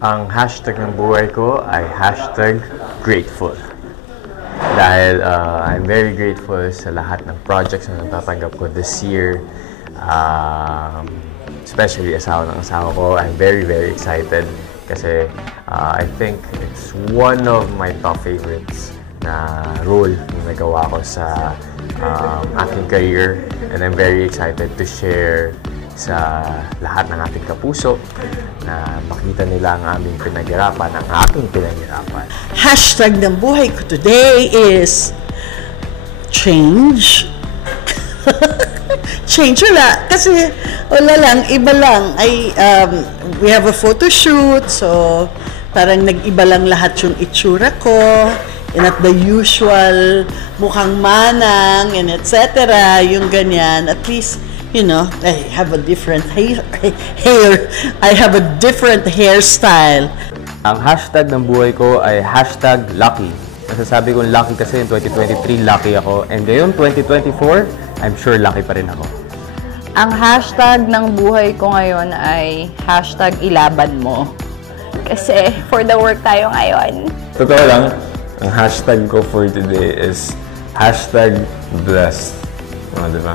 Ang hashtag ng buhay ko ay hashtag grateful. Dahil I'm very grateful sa lahat ng projects na natatanggap ko this year. Especially asawa ko. I'm very, very excited kasi I think it's one of my top favorites na role na nagawa ko sa aking career. And I'm very excited to share sa lahat ng ating kapuso na makita nila ang aming pinaghirapan, ang aking pinaghirapan. Hashtag ng buhay ko today is change. Change wala. Kasi wala lang, iba lang. We have a photo shoot, so parang nag-iba lang lahat yung itsura ko. And at the usual, mukhang manang, and etc. Yung ganyan. At least, you know, I have a different hair. I have a different hairstyle. Ang hashtag ng buhay ko ay hashtag lucky. Nasasabi kong lucky kasi in 2023 lucky ako. And ngayon, 2024, I'm sure lucky pa rin ako. Ang hashtag ng buhay ko ngayon ay hashtag ilaban mo. Kasi for the work tayo ngayon. Totoo lang, ang hashtag ko for today is hashtag blessed. Diba?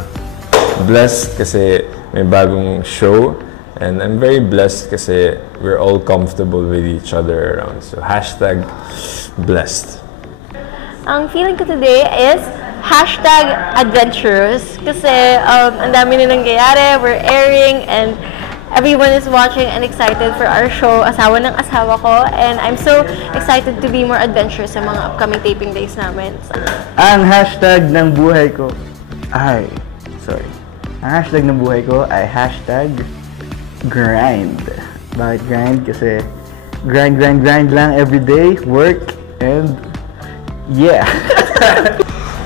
Blessed kasi may bagong show and I'm very blessed kasi we're all comfortable with each other around. So hashtag blessed. Ang feeling ko today is hashtag adventurous kasi ang dami na nangyayari, we're airing and everyone is watching and excited for our show, Asawa ng Asawa Ko, and I'm so excited to be more adventurous sa mga upcoming taping days namin. Ang hashtag ng buhay ko ay hashtag grind. Bakit grind? Kasi grind lang everyday, work, and yeah.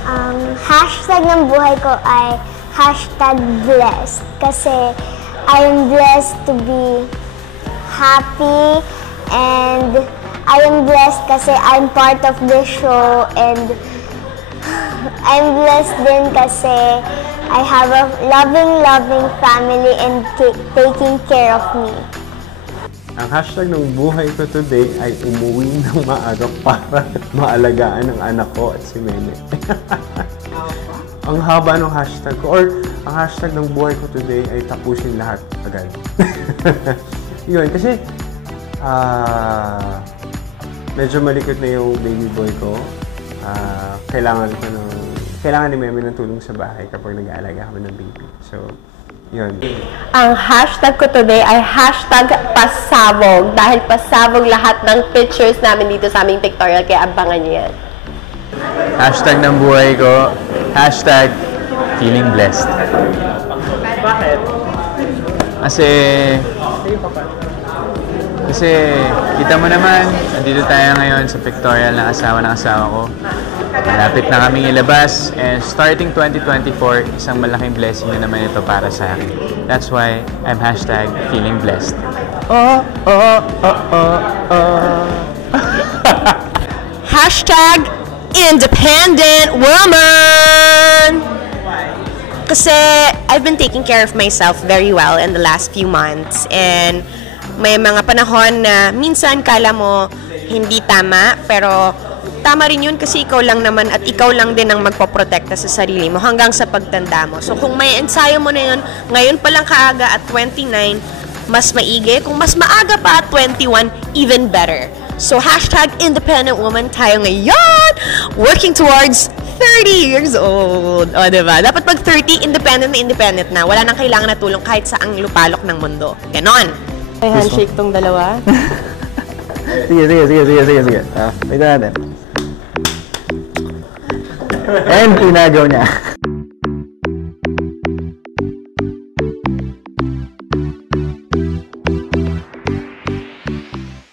Ang hashtag ng buhay ko ay hashtag blessed. Kasi I am blessed to be happy and I am blessed kasi I'm part of this show and I'm blessed din kasi I have a loving family and taking care of me. Ang hashtag ng buhay ko today ay umuwi ng maaga para maalagaan ang anak ko at si Meme. Ang haba ng hashtag ko, or ang hashtag ng buhay ko today ay tapusin lahat agad. Yun, kasi medyo malikot na yung baby boy ko. Kailangan ni Meme ng tulong sa bahay kapag nag-aalaga kami ng baby. So, yun. Ang hashtag ko today ay hashtag pasabog dahil pasabog lahat ng pictures namin dito sa aming pictorial kaya abangan niyo yan. Hashtag ng buhay ko, hashtag feeling blessed. Bakit? Kasi kita mo naman, nandito tayo ngayon sa pictorial ng asawa ko. Malapit na kaming ilabas and starting 2024, isang malaking blessing na naman ito para sa akin. That's why I'm hashtag feeling blessed. Hashtag independent woman! Kasi I've been taking care of myself very well in the last few months and may mga panahon na minsan kala mo hindi tama pero tama rin yun kasi ikaw lang naman at ikaw lang din ang magpoprotekta sa sarili mo hanggang sa pagtanda mo. So kung may ensayo mo na yun, ngayon pa lang kaaga at 29, mas maigi. Kung mas maaga pa at 21, even better. So hashtag independent woman tayo ngayon! Working towards 30 years old. O, diba? Dapat pag 30, independent na. Wala nang kailangan na tulong kahit saang lupalok ng mundo. Ganon! May handshake tong dalawa. Sige. Wait natin. And pinagaw niya.